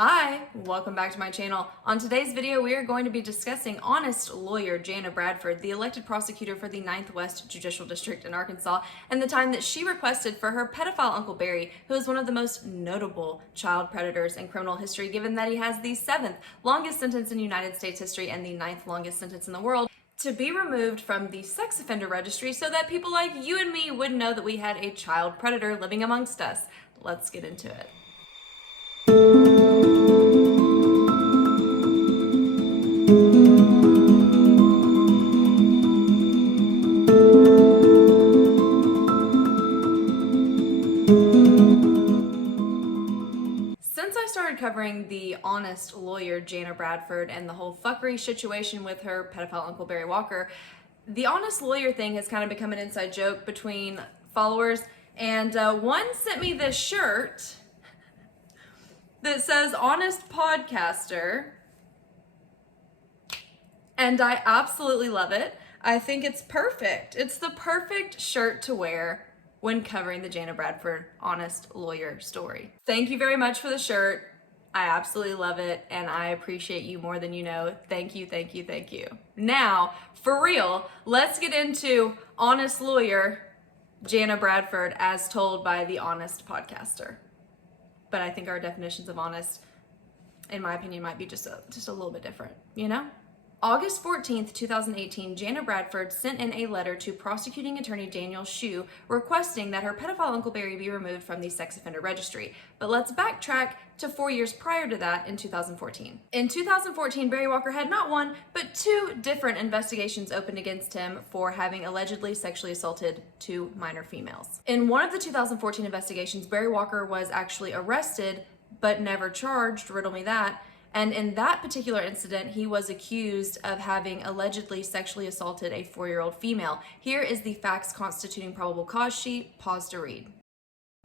Hi, welcome back to my channel. On today's video, we are going to be discussing honest lawyer Jana Bradford, the elected prosecutor for the 9th West Judicial District in Arkansas, and the time that she requested for her pedophile Uncle Barry, who is one of the most notable child predators in criminal history, given that he has the 7th longest sentence in United States history and the 9th longest sentence in the world, to be removed from the sex offender registry so that people like you and me would know that we had a child predator living amongst us. Let's get into it. Since I started covering the honest lawyer Jana Bradford and the whole fuckery situation with her pedophile Uncle Barry Walker, the honest lawyer thing has kind of become an inside joke between followers, and one sent me this shirt that says honest podcaster, and I absolutely love it. I think it's perfect. It's the perfect shirt to wear when covering the Jana Bradford honest lawyer story. Thank you very much for the shirt. I absolutely love it, and I appreciate you more than you know. Thank you, thank you, thank you. Now, for real, let's get into honest lawyer Jana Bradford as told by the honest podcaster. But I think our definitions of honest, in my opinion, might be just a little bit different, you know? August 14th, 2018, Jana Bradford sent in a letter to prosecuting attorney Daniel Shue requesting that her pedophile Uncle Barry be removed from the sex offender registry. But let's backtrack to 4 years prior to that in 2014. In 2014, Barry Walker had not one, but two different investigations opened against him for having allegedly sexually assaulted two minor females. In one of the 2014 investigations, Barry Walker was actually arrested, but never charged, riddle me that. And in that particular incident, he was accused of having allegedly sexually assaulted a 4-year-old female. Here is the facts constituting probable cause sheet. Pause to read.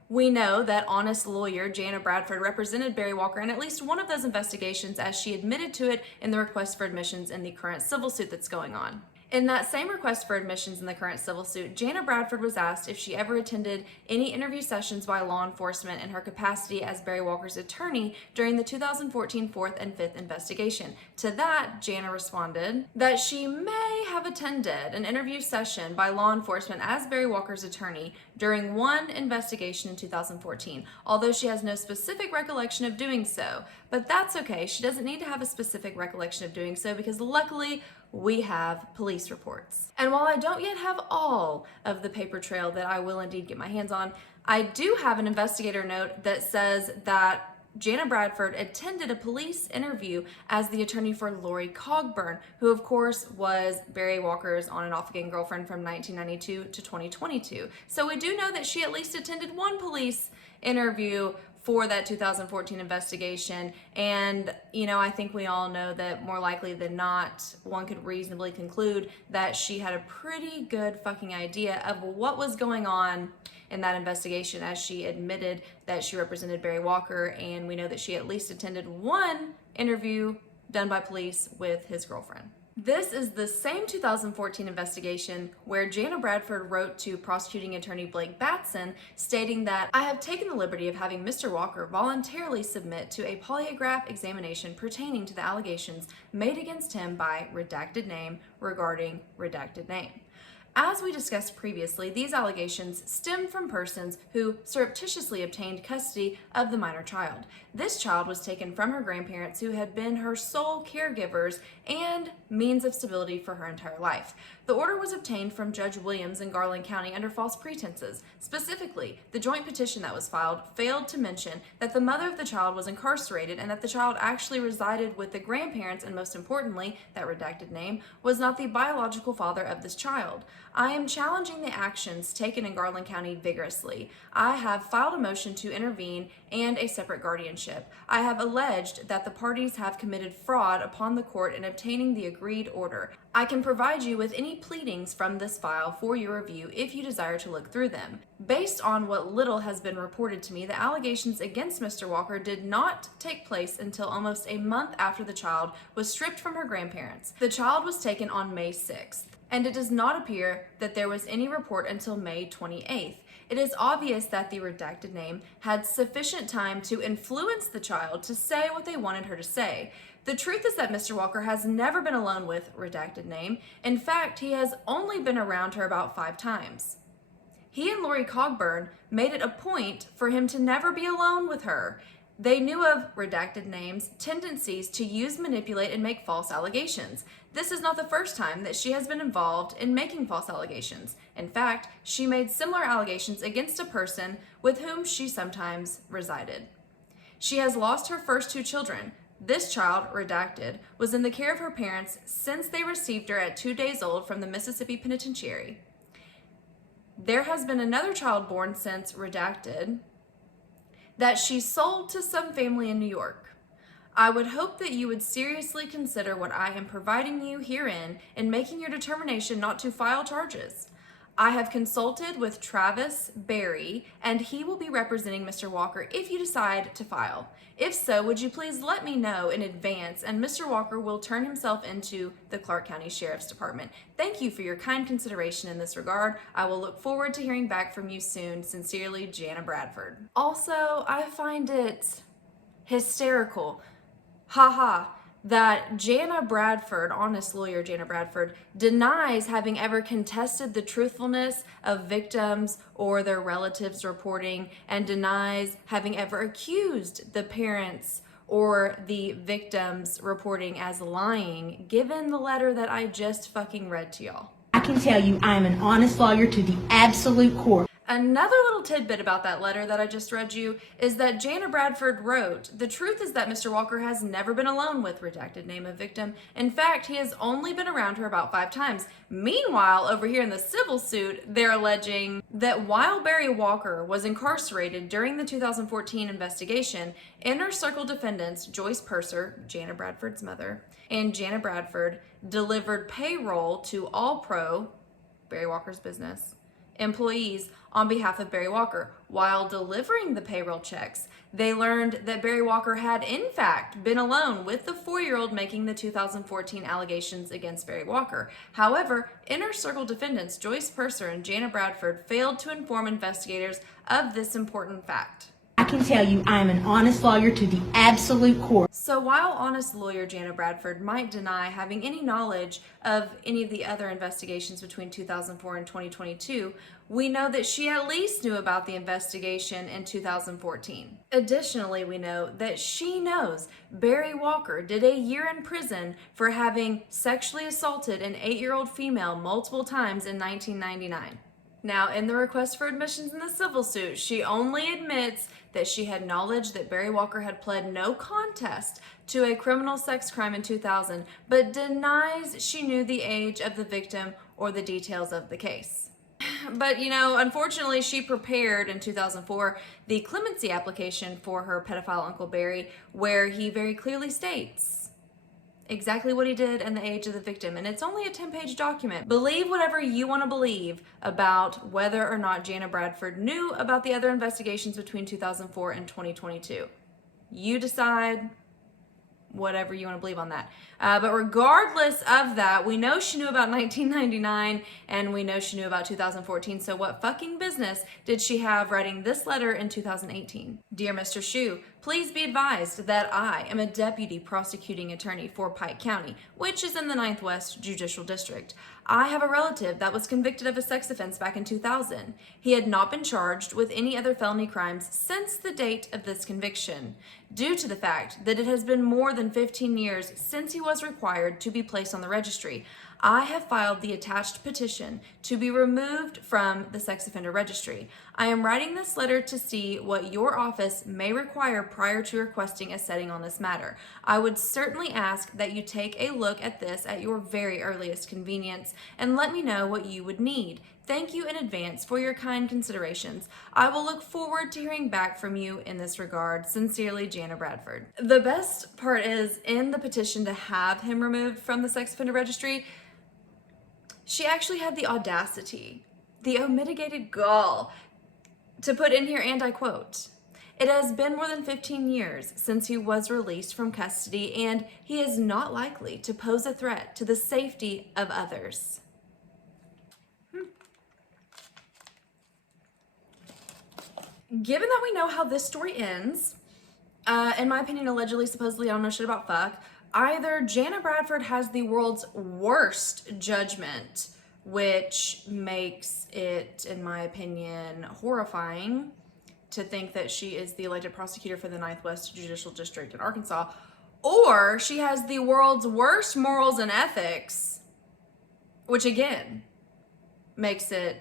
We know that honest lawyer Jana Bradford represented Barry Walker in at least one of those investigations, as she admitted to it in the request for admissions in the current civil suit that's going on. In that same request for admissions in the current civil suit, Jana Bradford was asked if she ever attended any interview sessions by law enforcement in her capacity as Barry Walker's attorney during the 2014 4th and 5th investigation. To that, Jana responded that she may have attended an interview session by law enforcement as Barry Walker's attorney during one investigation in 2014, although she has no specific recollection of doing so. But that's okay. She doesn't need to have a specific recollection of doing so, because luckily, we have police reports. And while I don't yet have all of the paper trail that I will indeed get my hands on, I do have an investigator note that says that Jana Bradford attended a police interview as the attorney for Lori Cogburn, who of course was Barry Walker's on and off again girlfriend from 1992 to 2022. So we do know that she at least attended one police interview for that 2014 investigation. And, you know, I think we all know that more likely than not, one could reasonably conclude that she had a pretty good fucking idea of what was going on in that investigation, as she admitted that she represented Barry Walker, and we know that she at least attended one interview done by police with his girlfriend. This is the same 2014 investigation where Jana Bradford wrote to prosecuting attorney Blake Batson stating that I have taken the liberty of having Mr. Walker voluntarily submit to a polygraph examination pertaining to the allegations made against him by redacted name regarding redacted name. As we discussed previously, these allegations stem from persons who surreptitiously obtained custody of the minor child. This child was taken from her grandparents, who had been her sole caregivers and means of stability for her entire life. The order was obtained from Judge Williams in Garland County under false pretenses. Specifically, the joint petition that was filed failed to mention that the mother of the child was incarcerated and that the child actually resided with the grandparents, and most importantly, that redacted name was not the biological father of this child. I am challenging the actions taken in Garland County vigorously. I have filed a motion to intervene and a separate guardianship. I have alleged that the parties have committed fraud upon the court in obtaining the agreed order. I can provide you with any pleadings from this file for your review if you desire to look through them. Based on what little has been reported to me, the allegations against Mr. Walker did not take place until almost a month after the child was stripped from her grandparents. The child was taken on May 6th. And it does not appear that there was any report until May 28th. it is obvious that the redacted name had sufficient time to influence the child to say what they wanted her to say. The truth is that Mr. Walker has never been alone with redacted name. In fact, he has only been around her about 5 times. He and Lori Cogburn made it a point for him to never be alone with her. They knew of redacted names' tendencies to use, manipulate, and make false allegations. This is not the first time that she has been involved in making false allegations. In fact, she made similar allegations against a person with whom she sometimes resided. She has lost her first 2 children. This child, redacted, was in the care of her parents since they received her at 2 days old from the Mississippi Penitentiary. There has been another child born since, redacted, that she sold to some family in New York. I would hope that you would seriously consider what I am providing you herein in making your determination not to file charges. I have consulted with Travis Berry, and he will be representing Mr. Walker if you decide to file. If so, would you please let me know in advance, and Mr. Walker will turn himself into the Clark County Sheriff's Department. Thank you for your kind consideration in this regard. I will look forward to hearing back from you soon. Sincerely, Jana Bradford. Also, I find it hysterical, that Jana Bradford, honest lawyer Jana Bradford, denies having ever contested the truthfulness of victims or their relatives reporting, and denies having ever accused the parents or the victims reporting as lying, given the letter that I just fucking read to y'all. I can tell you I am an honest lawyer to the absolute core. Another little tidbit about that letter that I just read you is that Jana Bradford wrote, the truth is that Mr. Walker has never been alone with redacted name of victim. In fact, he has only been around her about 5 times. Meanwhile, over here in the civil suit, they're alleging that while Barry Walker was incarcerated during the 2014 investigation, Inner Circle defendants Joyce Purser, Jana Bradford's mother, and Jana Bradford delivered payroll to All Pro, Barry Walker's business, employees on behalf of Barry Walker. While delivering the payroll checks, they learned that Barry Walker had in fact been alone with the 4-year-old making the 2014 allegations against Barry Walker. However, Inner Circle defendants Joyce Purser and Jana Bradford failed to inform investigators of this important fact. I can tell you I am an honest lawyer to the absolute core. So while honest lawyer Jana Bradford might deny having any knowledge of any of the other investigations between 2004 and 2022, we know that she at least knew about the investigation in 2014. Additionally, we know that she knows Barry Walker did a year in prison for having sexually assaulted an 8-year-old female multiple times in 1999. Now, in the request for admissions in the civil suit, she only admits that she had knowledge that Barry Walker had pled no contest to a criminal sex crime in 2000, but denies she knew the age of the victim or the details of the case. But, unfortunately, she prepared in 2004 the clemency application for her pedophile Uncle Barry, where he very clearly states exactly what he did and the age of the victim. And it's only a 10-page document. Believe whatever you want to believe about whether or not Jana Bradford knew about the other investigations between 2004 and 2022. You decide whatever you want to believe on that. But regardless of that, we know she knew about 1999 and we know she knew about 2014. So what fucking business did she have writing this letter in 2018? Dear Mr. Shue, please be advised that I am a deputy prosecuting attorney for Pike County, which is in the 9th West Judicial District. I have a relative that was convicted of a sex offense back in 2000. He had not been charged with any other felony crimes since the date of this conviction, due to the fact that it has been more than 15 years since he was required to be placed on the registry. I have filed the attached petition to be removed from the sex offender registry. I am writing this letter to see what your office may require prior to requesting a setting on this matter. I would certainly ask that you take a look at this at your very earliest convenience and let me know what you would need. Thank you in advance for your kind considerations. I will look forward to hearing back from you in this regard. Sincerely, Jana Bradford. The best part is, in the petition to have him removed from the sex offender registry, she actually had the audacity, the unmitigated gall, to put in here, and I quote, "It has been more than 15 years since he was released from custody, and he is not likely to pose a threat to the safety of others." given that we know how this story ends, in my opinion, allegedly, supposedly, I don't know shit about fuck, either Jana Bradford has the world's worst judgment, which makes it, in my opinion, horrifying to think that she is the elected prosecutor for the West Judicial District in Arkansas, or she has the world's worst morals and ethics, which again makes it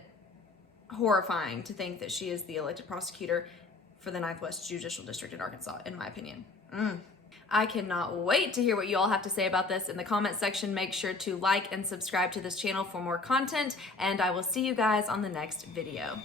horrifying to think that she is the elected prosecutor for the West Judicial District in Arkansas, in my opinion. I cannot wait to hear what you all have to say about this in the comment section. Make sure to like and subscribe to this channel for more content, and I will see you guys on the next video.